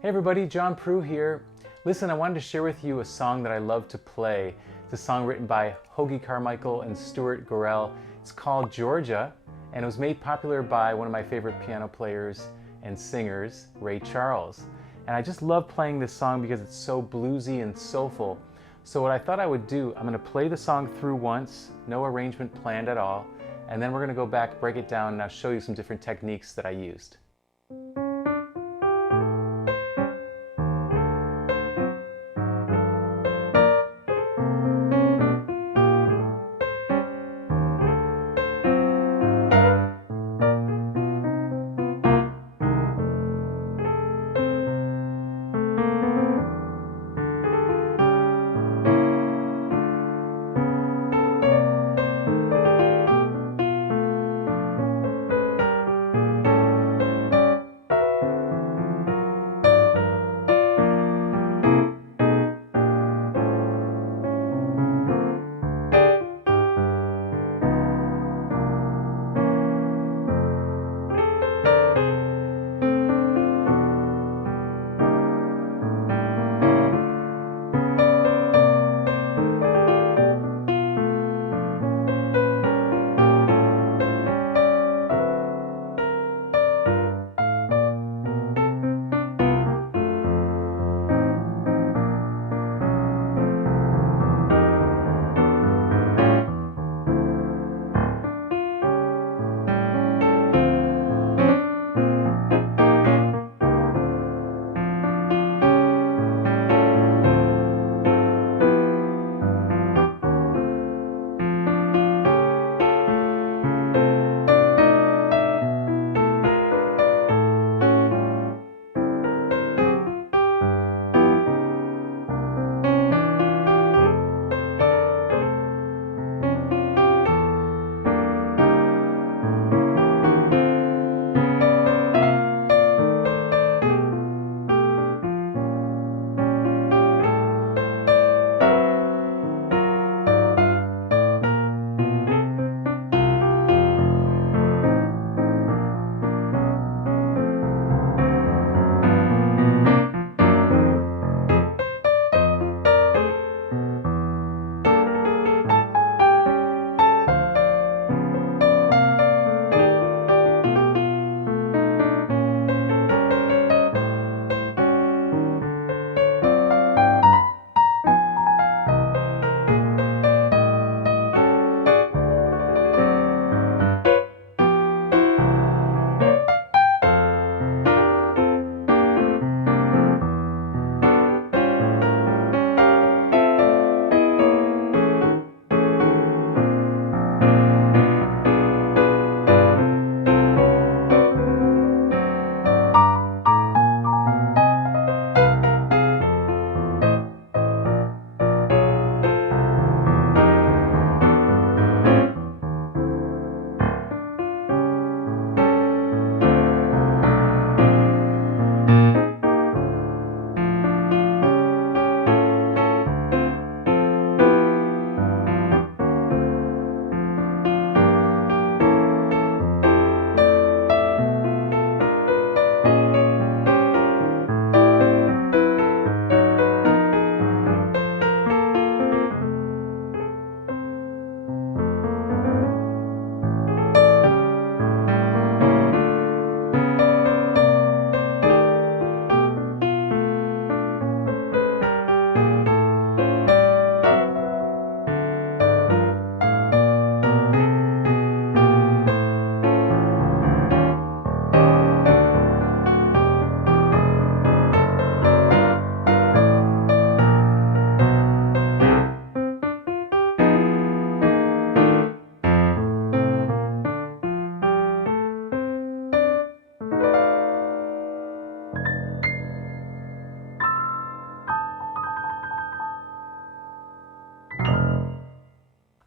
Hey everybody, John Proulx here. Listen, I wanted to share with you a song that I love to play. It's a song written by Hoagy, Carmichael, and Stuart, Gorrell. It's called Georgia, and it was made popular by one of my favorite piano players and singers, Ray Charles. And I just love playing this song because it's so bluesy and soulful. So what I thought I would do, I'm going to play the song through once, no arrangement planned at all, and then we're going to go back, break it down, and I'll show you some different techniques that I used.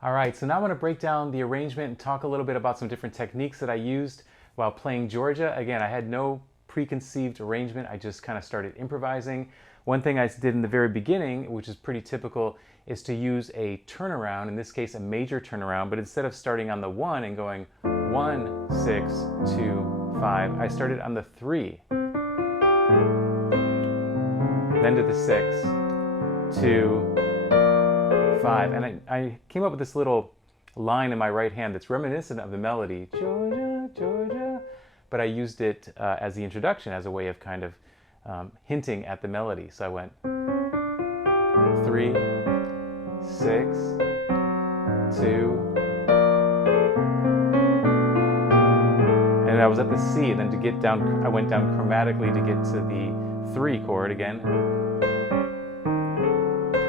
All right, so now I'm going to break down the arrangement and talk a little bit about some different techniques that I used while playing Georgia. Again, I had no preconceived arrangement. I just kind of started improvising. One thing I did in the very beginning, which is pretty typical, is to use a turnaround, in this case a major turnaround, but instead of starting on the 1 and going 1, 6, 2, 5, I started on the 3. then to the 6, 2, 5. And I came up with this little line in my right hand that's reminiscent of the melody, Georgia, Georgia, but I used it as the introduction, as a way of kind of hinting at the melody. So I went 3, 6, 2, and I was at the C, and then to get down, I went down chromatically to get to the 3 chord again.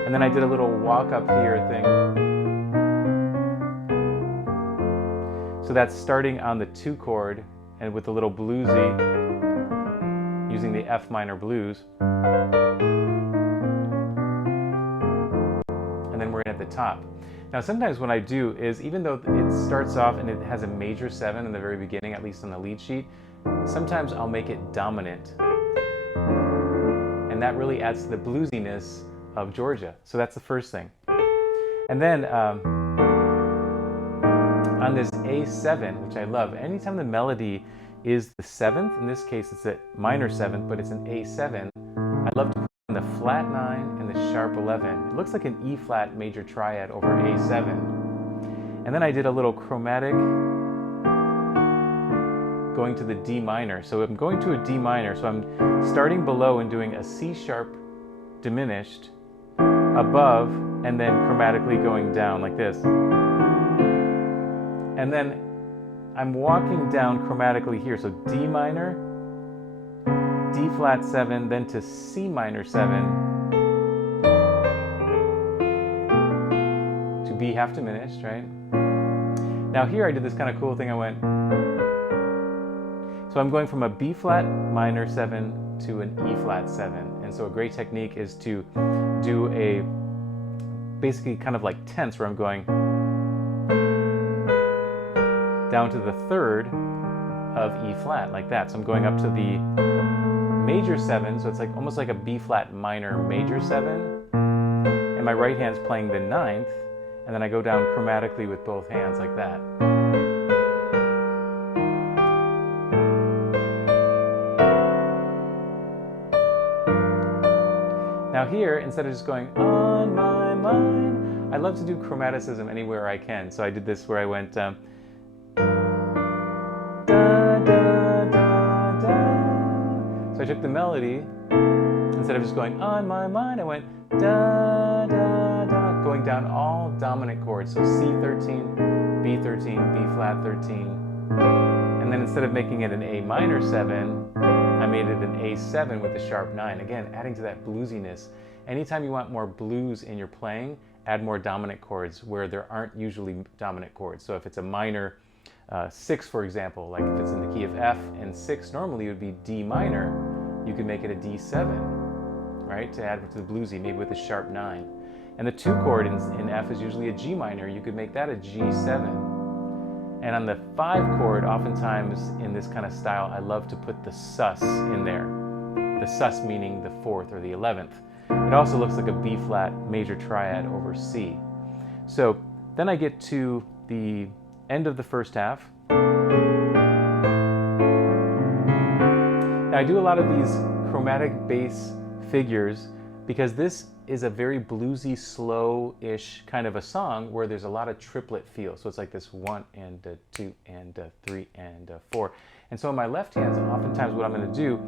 And then I did a little walk up here thing. So that's starting on the 2 chord and with a little bluesy, using the F minor blues. And then we're in at the top. Now sometimes what I do is, even though it starts off and it has a major 7 in the very beginning, at least on the lead sheet, sometimes I'll make it dominant. And that really adds to the bluesiness of Georgia. So that's the first thing. And then on this A7, which I love, anytime the melody is the 7th, in this case it's a minor 7th, but it's an A7, I love to put in the flat 9 and the sharp 11. It looks like an E flat major triad over A7. And then I did a little chromatic going to the D minor. So I'm going to a D minor, so I'm starting below and doing a C sharp diminished above, and then chromatically going down like this. And then I'm walking down chromatically here, so D minor, D flat 7, then to C minor 7, to B half diminished, right? Now here I did this kind of cool thing. I went, so I'm going from a B flat minor 7 to an E flat 7. And so a great technique is to do a basically kind of like tense, where I'm going down to the 3rd of E flat, like that. So I'm going up to the major 7, so it's like almost like a B flat minor major 7, and my right hand's playing the 9th, and then I go down chromatically with both hands like that. Now here, instead of just going on my mind, I love to do chromaticism anywhere I can. So I did this where I went da, da, da, da. So I took the melody, instead of just going on my mind, I went da, da, da, going down all dominant chords. So C13, B13, B flat 13. And then instead of making it an A minor 7, I made it an A7 with a sharp 9. Again, adding to that bluesiness. Anytime you want more blues in your playing, add more dominant chords where there aren't usually dominant chords. So if it's a minor 6, for example, like if it's in the key of F and 6 normally it would be D minor, you could make it a D7, right? To add to the bluesy, maybe with a sharp 9. And the 2 chord in F is usually a G minor. You could make that a G7. And on the 5 chord, oftentimes in this kind of style, I love to put the sus in there. The sus meaning the 4th or the 11th. It also looks like a B flat major triad over C. So then I get to the end of the first half. Now I do a lot of these chromatic bass figures because this is a very bluesy, slow-ish kind of a song where there's a lot of triplet feel. So it's like this 1 and 2 and 3 and 4. And so in my left hands, oftentimes what I'm going to do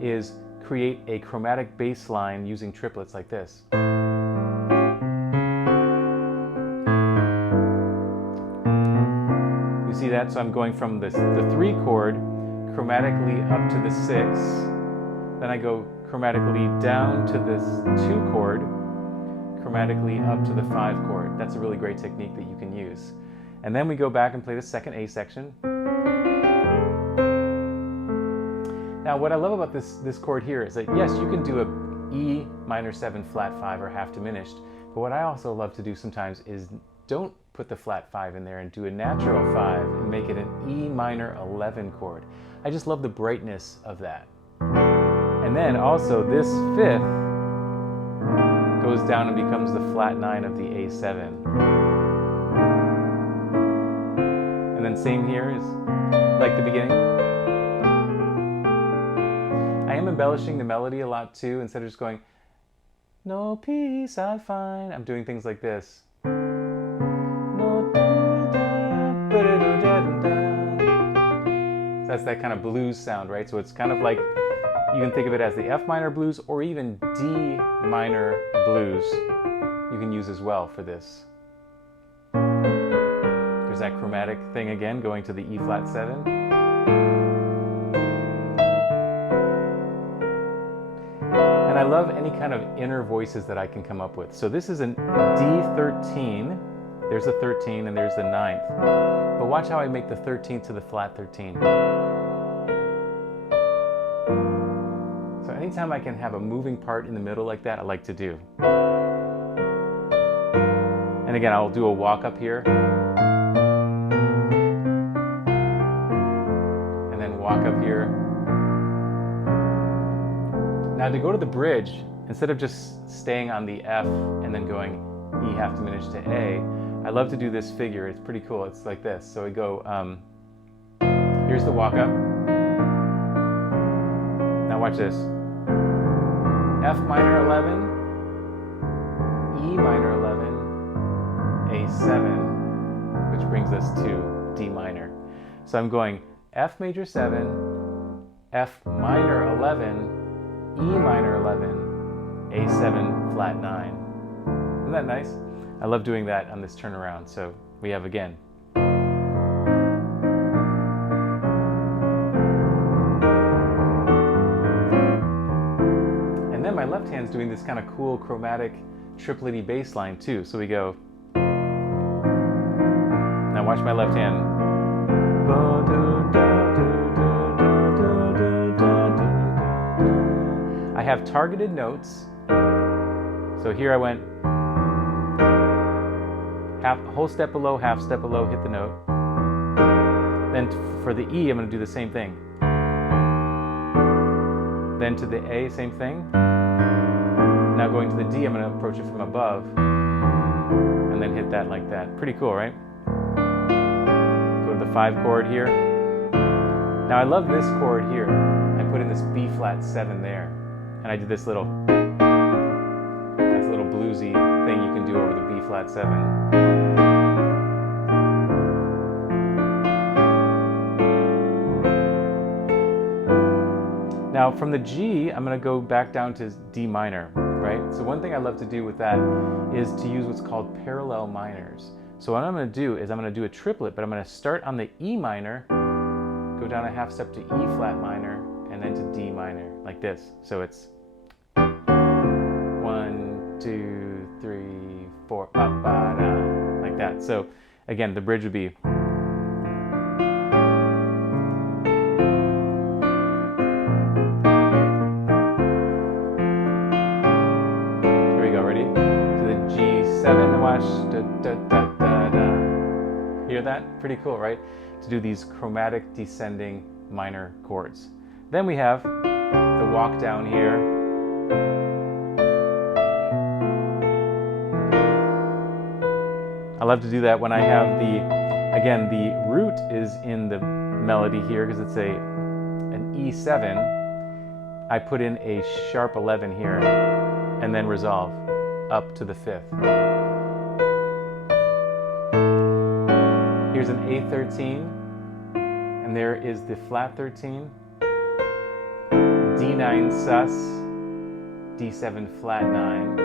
is create a chromatic bass line using triplets like this. You see that? So I'm going from the 3 chord chromatically up to the 6. Then I go chromatically down to this 2 chord, chromatically up to the 5 chord. That's a really great technique that you can use. And then we go back and play the second A section. Now what I love about this chord here is that yes, you can do a E minor 7 flat 5 or half diminished, but what I also love to do sometimes is don't put the flat 5 in there and do a natural 5 and make it an E minor 11 chord. I just love the brightness of that. And then also this 5th goes down and becomes the flat 9 of the A7. And then same here is like the beginning. I am embellishing the melody a lot too, instead of just going no peace I find. I'm doing things like this. That's that kind of blues sound, right? So it's kind of like, you can think of it as the F minor blues or even D minor blues you can use as well for this. There's that chromatic thing again, going to the E flat 7. And I love any kind of inner voices that I can come up with. So this is an D13. There's a 13 and there's the 9th. But watch how I make the 13th to the flat 13. So anytime I can have a moving part in the middle like that, I like to do. And again, I'll do a walk up here. And then walk up here. Now to go to the bridge, instead of just staying on the F and then going E half diminished to A, I love to do this figure. It's pretty cool. It's like this. So we go, here's the walk up. Now watch this. F minor 11, E minor 11, A7, which brings us to D minor. So I'm going F major 7, F minor 11, E minor 11, A7 flat 9. Isn't that nice? I love doing that on this turnaround. So we have again. And then my left hand's doing this kind of cool chromatic triplet-y bass line too. So we go. Now watch my left hand. I have targeted notes. So here I went whole step below, half step below, hit the note. Then for the E, I'm going to do the same thing. Then to the A, same thing. Now going to the D, I'm going to approach it from above. And then hit that like that. Pretty cool, right? Go to the 5 chord here. Now I love this chord here. I put in this B flat 7 there. And I did this little, that's a little bluesy thing you can do over the B flat 7. Now from the G, I'm going to go back down to D minor, right? So one thing I love to do with that is to use what's called parallel minors. So what I'm going to do is I'm going to do a triplet, but I'm going to start on the E minor, go down a half step to E flat minor, and then to D minor, like this. So it's 1, 2, 3, 4, up, ba, da, like that. So again, the bridge would be. Here we go, ready? To the G7, watch, da, da, da, da, da. Hear that? Pretty cool, right? To do these chromatic descending minor chords. Then we have the walk down here. I love to do that when I have again, the root is in the melody here because it's an E7. I put in a sharp 11 here and then resolve up to the 5th. Here's an A13 and there is the flat 13. D9 sus, D7 flat 9,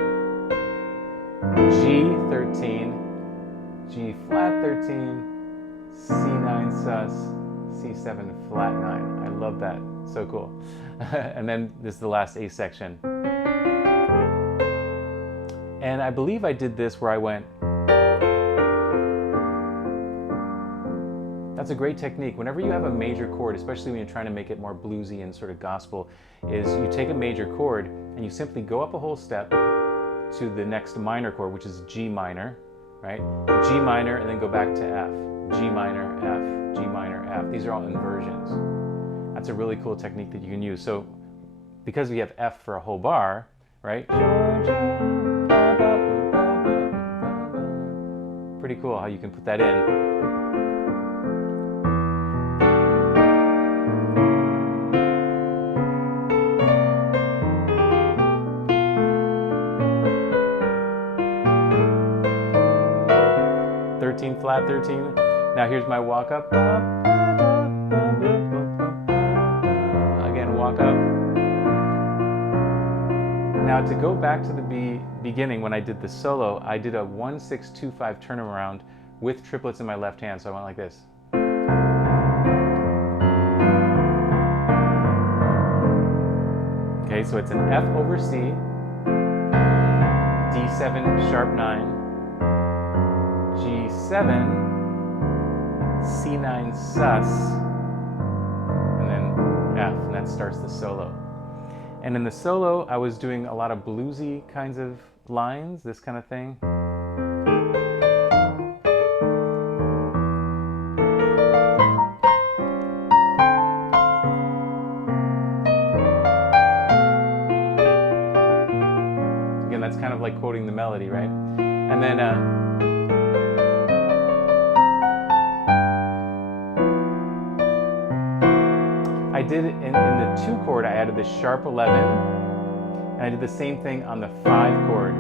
G13, G flat 13, C9 sus, C7 flat 9. I love that, so cool. And then this is the last A section. And I believe I did this where I went. That's a great technique. Whenever you have a major chord, especially when you're trying to make it more bluesy and sort of gospel, is you take a major chord and you simply go up a whole step to the next minor chord, which is G minor, right? G minor and then go back to F. G minor, F, G minor, F. These are all inversions. That's a really cool technique that you can use. So because we have F for a whole bar, right? Pretty cool how you can put that in. flat 13. Now here's my walk up. Again, walk up. Now to go back to the beginning when I did the solo, I did a 1-6-2-5 turnaround with triplets in my left hand, so I went like this. Okay, so it's an F over C, D7 sharp 9, G7, C9 sus, and then F, and that starts the solo. And in the solo, I was doing a lot of bluesy kinds of lines, this kind of thing. Again, that's kind of like quoting the melody, right? And then I did it in the 2 chord, I added the sharp 11, and I did the same thing on the 5 chord.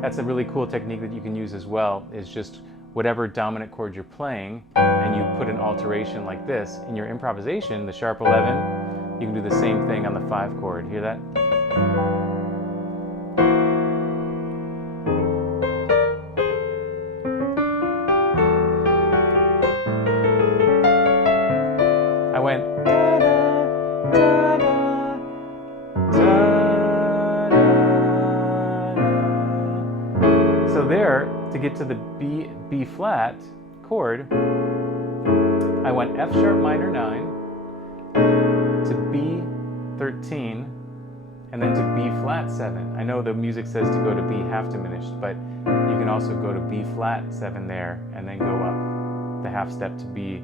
That's a really cool technique that you can use as well, is just whatever dominant chord you're playing, and you put an alteration like this. In your improvisation, the sharp 11, you can do the same thing on the 5 chord. Hear that? I went so there, to get to the B flat chord, I went F sharp minor 9 to B 13 and then to B flat 7. I know the music says to go to B half diminished, but you can also go to B flat 7 there and then go up the half step to B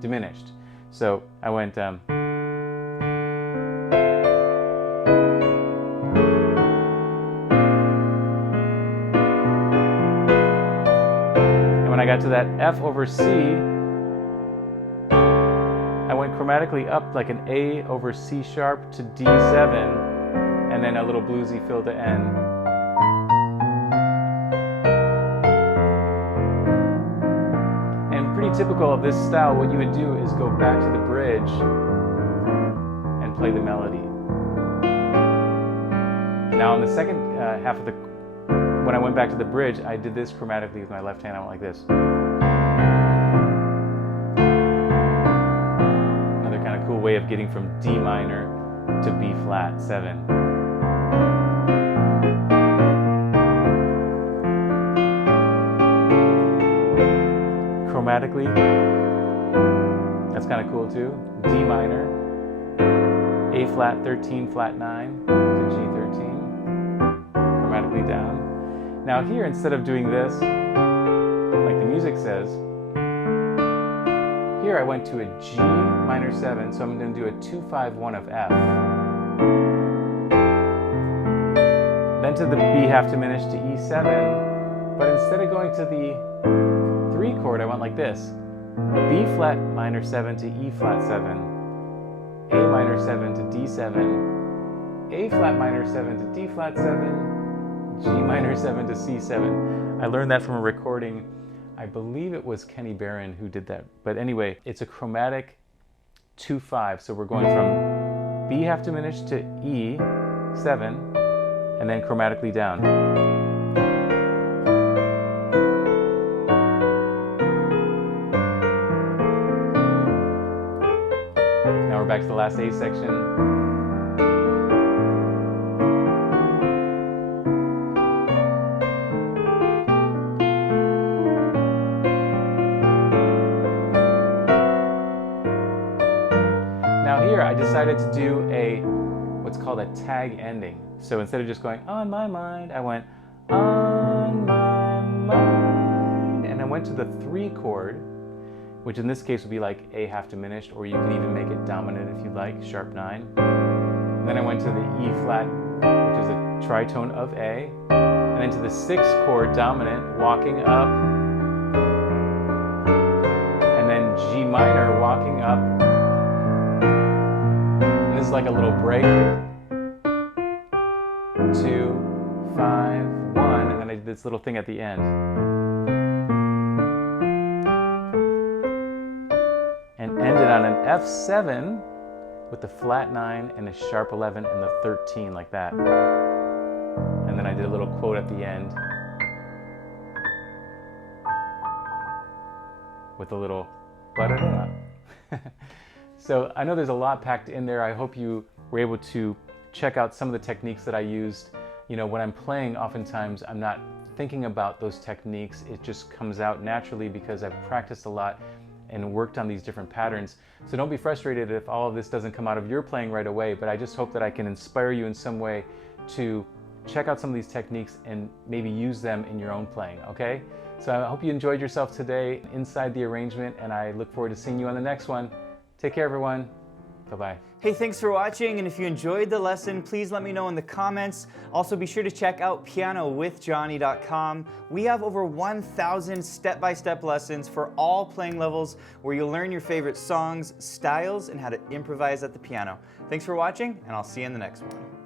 diminished. So I went and when I got to that F over C, I went chromatically up like an A over C sharp to D7, and then a little bluesy fill to N. And pretty typical of this style, what you would do is go back to the bridge and play the melody. Now in the second half of the, when I went back to the bridge, I did this chromatically with my left hand. I went like this. Another kind of cool way of getting from D minor to B flat 7. Chromatically, that's kind of cool too. D minor, A flat 13 flat 9 to G13, chromatically down. Now here, instead of doing this, like the music says, here I went to a G minor 7, so I'm going to do a 2-5-1 of F. Then to the B half diminished to E7, but instead of going to the 3 chord, I went like this. B flat minor 7 to E flat 7, A minor 7 to D7, A flat minor 7 to D flat 7, G minor 7 to C7. I learned that from a recording. I believe it was Kenny Barron who did that. But anyway, it's a chromatic 2-5. So we're going from B half diminished to E7 and then chromatically down. Now we're back to the last A section. Now here I decided to do what's called a tag ending. So instead of just going on my mind, I went on my mind, and I went to the 3 chord, which in this case would be like A half diminished, or you can even make it dominant if you like, sharp 9. And then I went to the E flat, which is a tritone of A, and then to the 6th chord dominant, walking up, and then G minor walking up. This is like a little break. 2, 5, 1, and then I did this little thing at the end. it on an F7 with the flat 9 and a sharp 11 and the 13 like that. And then I did a little quote at the end with a little ba-da-da. So I know there's a lot packed in there. I hope you were able to check out some of the techniques that I used. You know, when I'm playing, oftentimes I'm not thinking about those techniques. It just comes out naturally because I've practiced a lot and worked on these different patterns. So don't be frustrated if all of this doesn't come out of your playing right away, but I just hope that I can inspire you in some way to check out some of these techniques and maybe use them in your own playing, okay? So I hope you enjoyed yourself today inside the arrangement, and I look forward to seeing you on the next one. Take care, everyone. Bye-bye. Hey, thanks for watching, and if you enjoyed the lesson, please let me know in the comments. Also, be sure to check out pianowithjonny.com. We have over 1,000 step-by-step lessons for all playing levels where you'll learn your favorite songs, styles, and how to improvise at the piano. Thanks for watching, and I'll see you in the next one.